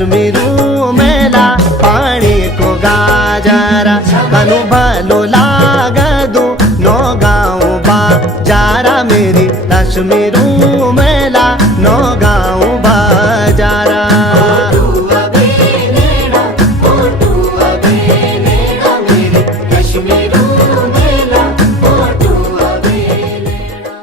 लक्ष्मीरू मेला पानी को गाजरा कनु भलो लागदू नो गाँव बा जारा मेरी लक्ष्मीरू मेला नो गाँव